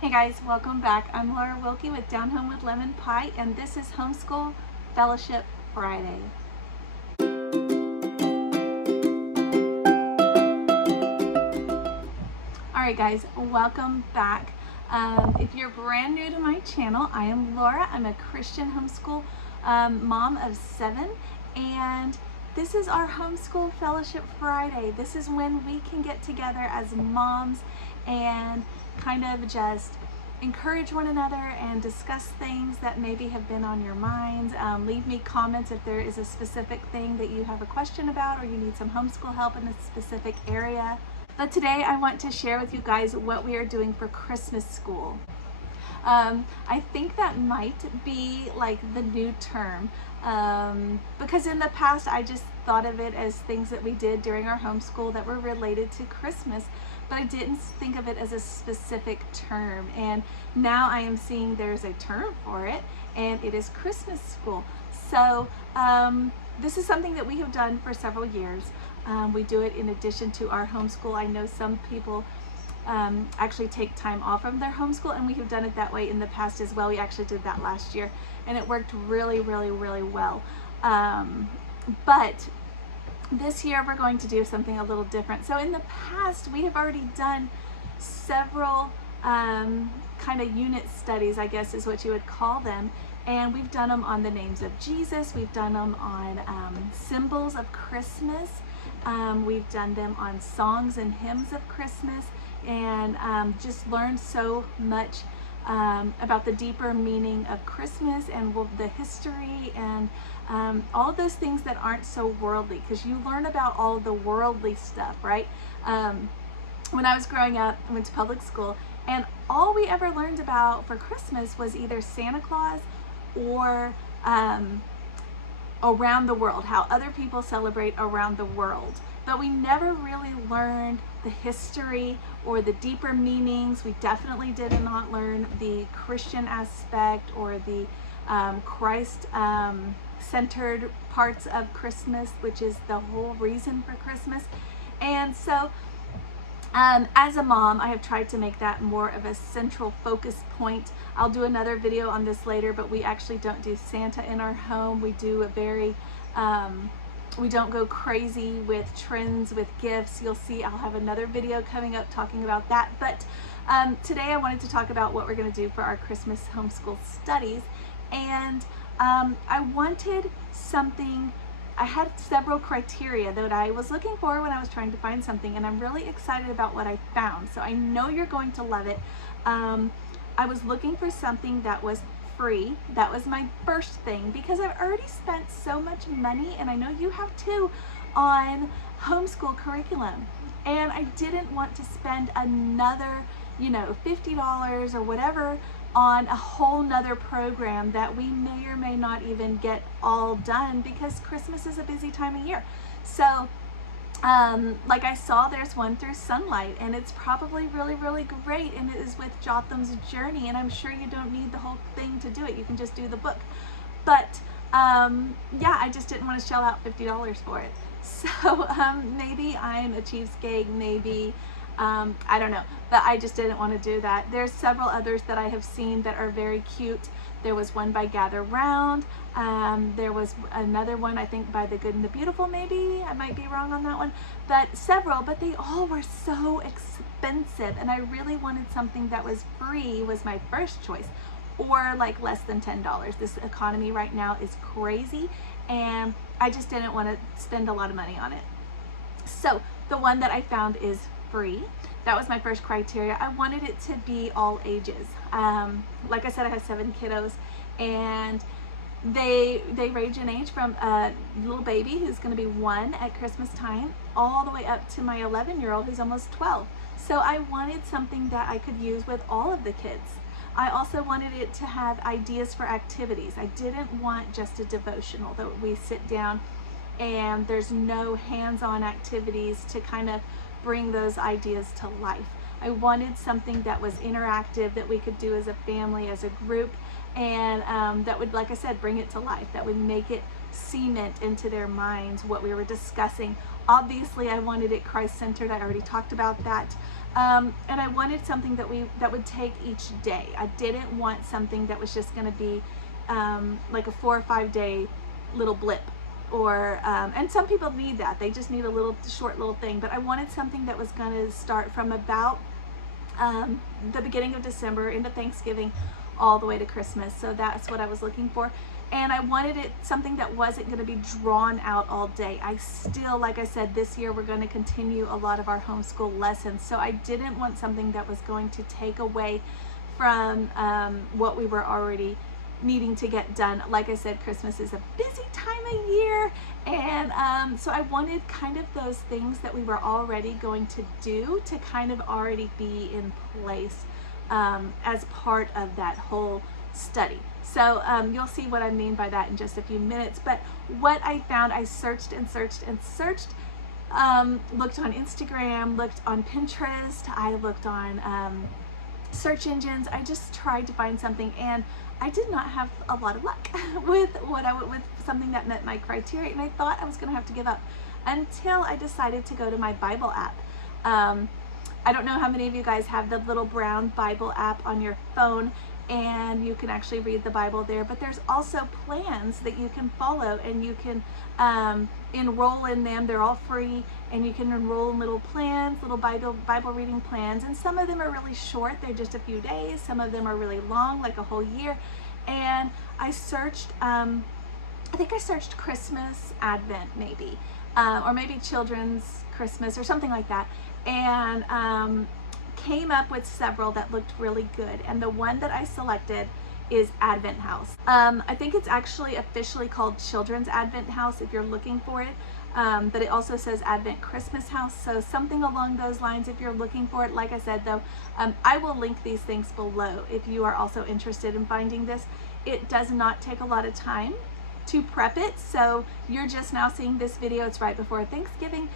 Hey guys, welcome back. I'm Laura Wilkie with Down Home with Lemon Pie, and this is Homeschool Fellowship Friday. Alright guys, welcome back. If you're brand new to my channel, I am Laura. I'm a Christian homeschool mom of 7, and this is our Homeschool Fellowship Friday. This is when we can get together as moms and kind of just encourage one another and discuss things that maybe have been on your minds. Leave me comments if there is a specific thing that you have a question about or you need some homeschool help in a specific area. But today I want to share with you guys what we are doing for Christmas school. I think that might be like the new term, because in the past I just thought of it as things that we did during our homeschool that were related to Christmas, but I didn't think of it as a specific term. And now I am seeing there's a term for it, and it is Christmas school. So this is something that we have done for several years. We do it in addition to our homeschool. I know some people actually take time off from their homeschool, and we have done it that way in the past as well. We actually did that last year, and it worked really well. But this year we're going to do something a little different. So in the past we have already done several kind of unit studies, I guess is what you would call them, and we've done them on the names of Jesus, we've done them on symbols of Christmas, we've done them on songs and hymns of Christmas, and just learned so much about the deeper meaning of Christmas and the history and all of those things that aren't so worldly, because you learn about all the worldly stuff, right? When I was growing up, I went to public school, and all we ever learned about for Christmas was either Santa Claus or around the world, how other people celebrate around the world. But we never really learned the history or the deeper meanings. We definitely did not learn the Christian aspect or the Christ-centered parts of Christmas, which is the whole reason for Christmas. And so as a mom, I have tried to make that more of a central focus point. I'll do another video on this later, but we actually don't do Santa in our home. We do a very we don't go crazy with trends with gifts. You'll see I'll have another video coming up talking about that. But today I wanted to talk about what we're going to do for our Christmas homeschool studies. And I wanted something, I had several criteria that I was looking for when I was trying to find something, and I'm really excited about what I found. So I know you're going to love it. I was looking for something that was free. That was my first thing, because I've already spent so much money, and I know you have too, on homeschool curriculum, and I didn't want to spend another, $50 or whatever on a whole nother program that we may or may not even get all done, because Christmas is a busy time of year. So like I saw there's one through Sunlight, and it's probably really great, and it is with Jotham's Journey, and I'm sure you don't need the whole thing to do it. You can just do the book. But yeah, I just didn't want to shell out $50 for it. So maybe I'm a cheapskate, maybe I don't know, but I just didn't want to do that. There's several others that I have seen that are very cute. There was one by Gather Round. There was another one, I think, by The Good and the Beautiful, maybe. I might be wrong on that one. But several, but they all were so expensive, and I really wanted something that was free, was my first choice, or like less than $10. This economy right now is crazy, and I just didn't want to spend a lot of money on it. So the one that I found is free. That was my first criteria. I wanted it to be all ages. Like I said, I have 7 kiddos, and they range in age from a little baby who's going to be 1 at Christmas time all the way up to my 11-year-old who's almost 12. So I wanted something that I could use with all of the kids. I also wanted it to have ideas for activities. I didn't want just a devotional that we sit down and there's no hands-on activities to kind of bring those ideas to life. I wanted something that was interactive, that we could do as a family, as a group, and that would, like I said, bring it to life, that would make it cement into their minds what we were discussing. Obviously, I wanted it Christ-centered. I already talked about that. And I wanted something that would take each day. I didn't want something that was just going to be like a 4 or 5 day little blip, or and some people need that. They just need a little short little thing. But I wanted something that was going to start from about the beginning of December into Thanksgiving all the way to Christmas. So that's what I was looking for. And I wanted it something that wasn't going to be drawn out all day. I still, like I said, this year we're going to continue a lot of our homeschool lessons. So I didn't want something that was going to take away from what we were already needing to get done. Like I said, Christmas is a busy time of year. And so I wanted kind of those things that we were already going to do to kind of already be in place as part of that whole study. So you'll see what I mean by that in just a few minutes. But what I found, I searched and searched and searched, looked on Instagram, looked on Pinterest, I looked on search engines. I just tried to find something, and I did not have a lot of luck with with something that met my criteria, and I thought I was going to have to give up until I decided to go to my Bible app. I don't know how many of you guys have the little brown Bible app on your phone, and you can actually read the Bible there, but there's also plans that you can follow, and you can enroll in them. They're all free, and you can enroll in little plans, little Bible reading plans, and some of them are really short. They're just a few days. Some of them are really long, like a whole year. And I searched, I think I searched Christmas Advent maybe, or maybe Children's Christmas or something like that, and came up with several that looked really good. And the one that I selected is Advent House. I think it's actually officially called Children's Advent House if you're looking for it, but it also says Advent Christmas House, so something along those lines if you're looking for it. Like I said though, I will link these things below if you are also interested in finding this. It does not take a lot of time to prep it, so you're just now seeing this video. It's right before Thanksgiving.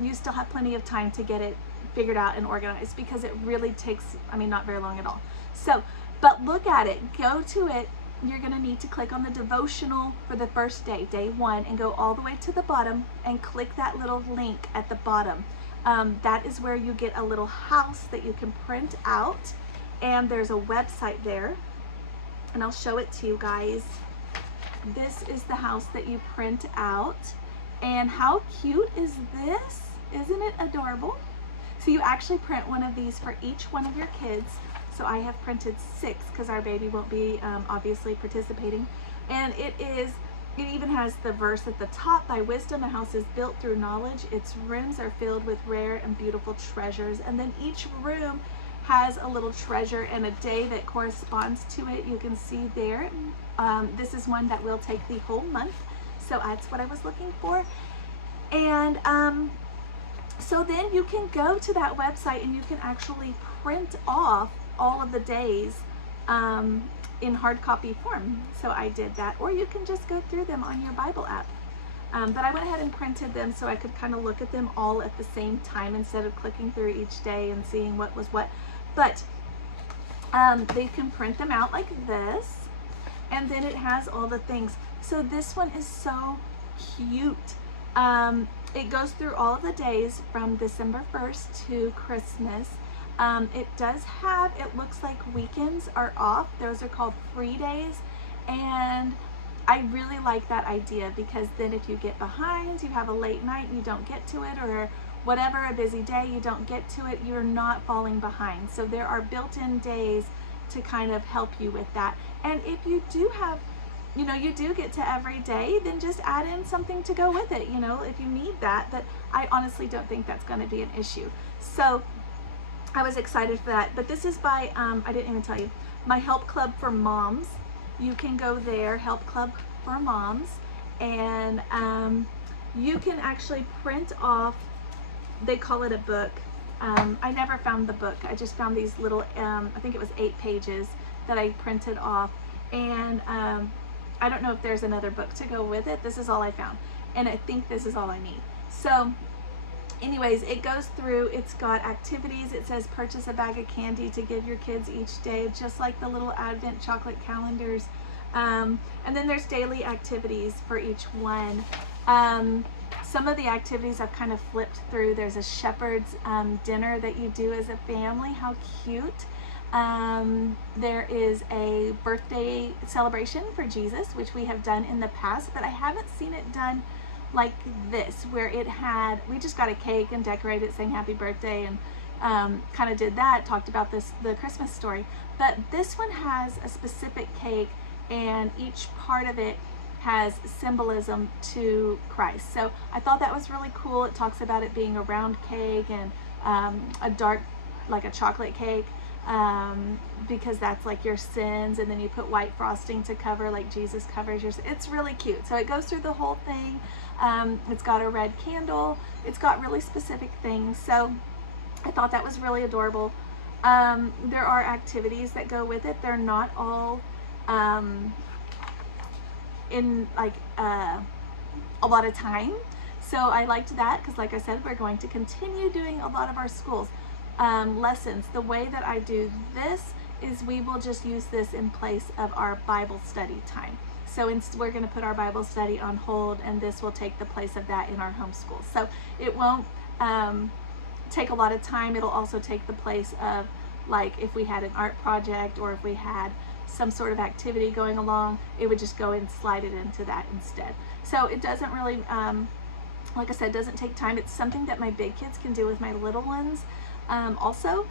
You still have plenty of time to get it figured out and organized, because it really takes, I mean, not very long at all. So, but look at it, go to it. You're going to need to click on the devotional for the first day, day 1, and go all the way to the bottom and click that little link at the bottom. That is where you get a little house that you can print out, and there's a website there, and I'll show it to you guys. This is the house that you print out, and how cute is this? Isn't it adorable? So you actually print one of these for each one of your kids. So I have printed 6 because our baby won't be obviously participating. And it even has the verse at the top: by wisdom a house is built through knowledge, its rooms are filled with rare and beautiful treasures. And then each room has a little treasure and a day that corresponds to it. You can see there. This is one that will take the whole month, so that's what I was looking for. And so then you can go to that website and you can actually print off all of the days in hard copy form. So I did that, or you can just go through them on your Bible app. But I went ahead and printed them so I could kind of look at them all at the same time instead of clicking through each day and seeing what was what. But they can print them out like this, and then it has all the things. So this one is so cute. It goes through all of the days from December 1st to Christmas. It does have, it looks like weekends are off. Those are called free days. And I really like that idea, because then if you get behind, you have a late night, you don't get to it, or whatever, a busy day, you don't get to it, you're not falling behind. So there are built-in days to kind of help you with that. And if you do have, you know, you do get to every day, then just add in something to go with it, you know, if you need that. But I honestly don't think that's going to be an issue. So I was excited for that. But this is by, I didn't even tell you, my Help Club for Moms. You can go there, Help Club for Moms, and you can actually print off, they call it a book. I never found the book. I just found these little, I think it was 8 pages that I printed off. And I don't know if there's another book to go with it. This is all I found, and I think this is all I need. So anyways, it goes through, it's got activities. It says purchase a bag of candy to give your kids each day, just like the little Advent chocolate calendars. And then there's daily activities for each one. Some of the activities I've kind of flipped through. There's a shepherd's dinner that you do as a family. How cute. There is a birthday celebration for Jesus, which we have done in the past, but I haven't seen it done like this, where we just got a cake and decorated it, saying happy birthday, and kind of did that, talked about the Christmas story. But this one has a specific cake, and each part of it has symbolism to Christ. So I thought that was really cool. It talks about it being a round cake and a dark, like a chocolate cake, because that's like your sins, and then you put white frosting to cover, like Jesus covers your sins. It's really cute. So it goes through the whole thing. It's got a red candle. It's got really specific things. So I thought that was really adorable. There are activities that go with it. They're not all in like a lot of time. So I liked that because, like I said, we're going to continue doing a lot of our schools lessons. The way that I do this is we will just use this in place of our Bible study time. So we're going to put our Bible study on hold, and this will take the place of that in our homeschool. So it won't take a lot of time. It'll also take the place of, like, if we had an art project or if we had some sort of activity going along, it would just go and slide it into that instead. So it doesn't really, like I said, doesn't take time. It's something that my big kids can do with my little ones also.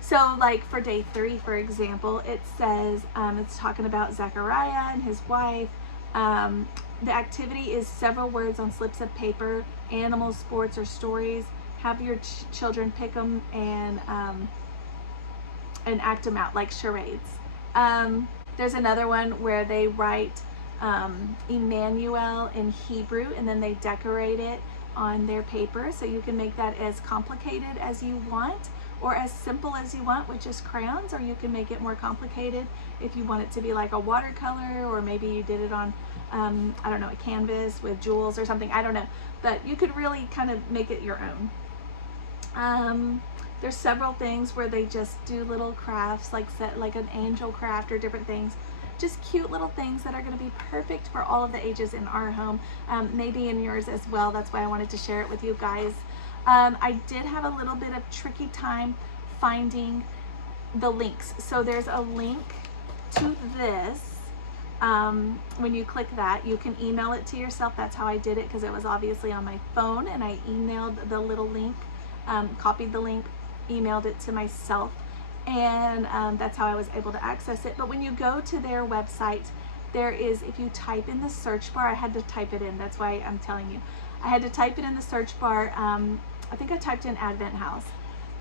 So like for day 3, for example, it says, it's talking about Zechariah and his wife. The activity is several words on slips of paper, animals, sports, or stories. Have your children pick them and act them out like charades. There's another one where they write Emmanuel in Hebrew, and then they decorate it on their paper. So you can make that as complicated as you want, or as simple as you want, which is crayons, or you can make it more complicated if you want it to be like a watercolor, or maybe you did it on, I don't know, a canvas with jewels or something, I don't know. But you could really kind of make it your own. There's several things where they just do little crafts, like an angel craft or different things. Just cute little things that are going to be perfect for all of the ages in our home, maybe in yours as well. That's why I wanted to share it with you guys. I did have a little bit of tricky time finding the links. So there's a link to this. When you click that, you can email it to yourself. That's how I did it, because it was obviously on my phone, and I emailed the little link, copied the link, emailed it to myself, and that's how I was able to access it. But when you go to their website, there is, if you type in the search bar, I had to type it in, that's why I'm telling you, I had to type it in the search bar. I think I typed in Advent House,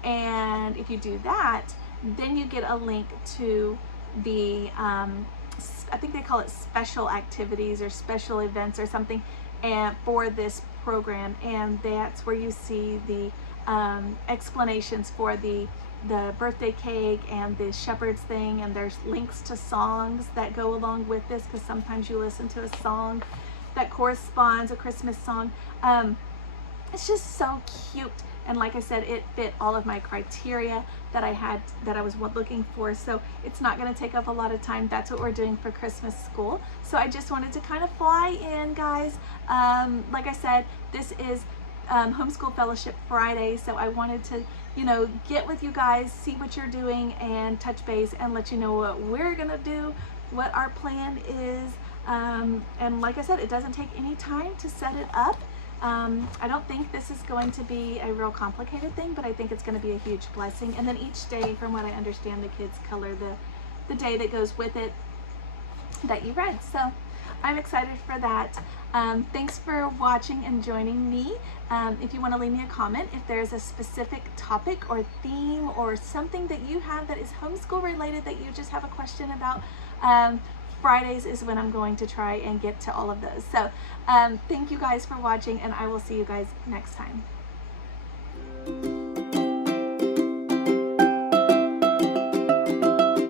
and if you do that, then you get a link to the I think they call it special activities or special events or something, and for this program, and that's where you see the explanations for the birthday cake and the shepherd's thing, and there's links to songs that go along with this, because sometimes you listen to a song that corresponds, a Christmas song. It's just so cute, and like I said, it fit all of my criteria that I was looking for. So it's not going to take up a lot of time. That's what we're doing for Christmas school. So I just wanted to kind of fly in, guys. Like I said, this is Homeschool Fellowship Friday, so I wanted to, get with you guys, see what you're doing, and touch base and let you know what we're gonna do, what our plan is. And like I said, it doesn't take any time to set it up. I don't think this is going to be a real complicated thing, but I think it's going to be a huge blessing. And then each day, from what I understand, the kids color the day that goes with it that you read. So I'm excited for that. Thanks for watching and joining me. If you want to leave me a comment, if there's a specific topic or theme or something that you have that is homeschool related that you just have a question about, Fridays is when I'm going to try and get to all of those. So thank you guys for watching, and I will see you guys next time.